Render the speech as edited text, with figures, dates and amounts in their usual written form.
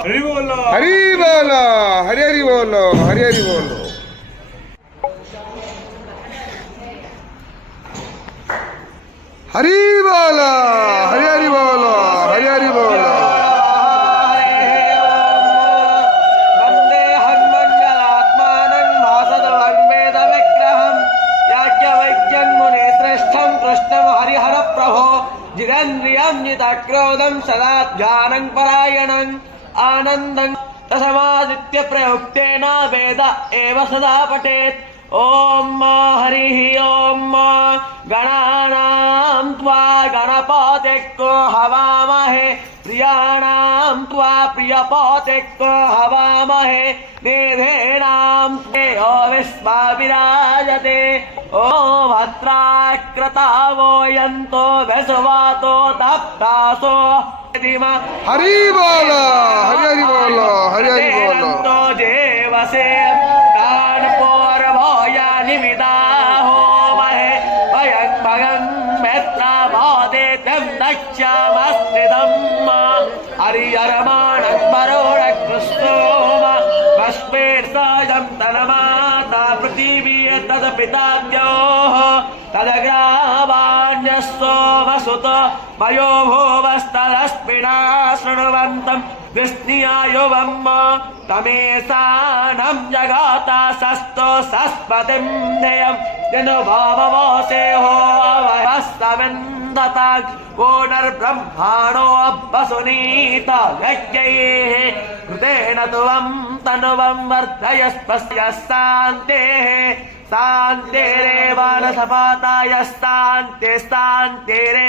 हरि बोलो हरि बोलो, हरि हरि बोलो, हरि हरि बोलो। हरि बोलो, हरि हरि बोलो, हरि हरि बोलो। वंदे हनुमंगलात्मानं भासदवाग्वेद विग्रहं याज्ञवल्क्यं मुनिश्रेष्ठं कृष्णं हरिहर प्रभो जिगेन्द्रियं जितक्रोधं सदा ध्यानं परायणं आनन्दं तस्मादित्य प्रयुक्तेन वेद एव सदा पठेत्। ओम हरिः ओम गणानां त्वा गणपतिको हवामहे प्रियाणां त्वा प्रियपतिको हवामहे निधेनां तेयो विश्वा विराजते। ओ भद्राकृतावो यन्तो वसुवातो तप्तासो हरि बोलो, हरि हरि बोलो, हरि हरि बोलो। देवसे कानपुर भोयानि विदाहो महे वयं भगं मेत्रा मोदेतं दक्षामस्त्रिदं हरिहरमाणं वरुणकृष्णोम भस्मेर्सायं तन्माता पृथिवी तदपिताद्योः तदग्रावाण्यस्तोमसुत मयो भुवस्तदस्मिना शृण्वन्तं विस्नियायुवं तमेशानं जगाता सस्तो सस्पतिं ध्येयं जनुभाववसे हो अवस्तविन्दता कोणर्ब्रह्माणो अब्बसुनीता यज्ञैः कृतेन तुवं तनुवं वर्धयस्पस्य शान्तेः शान्तिरेव न सपाताय शान्तिस्तान्तिरे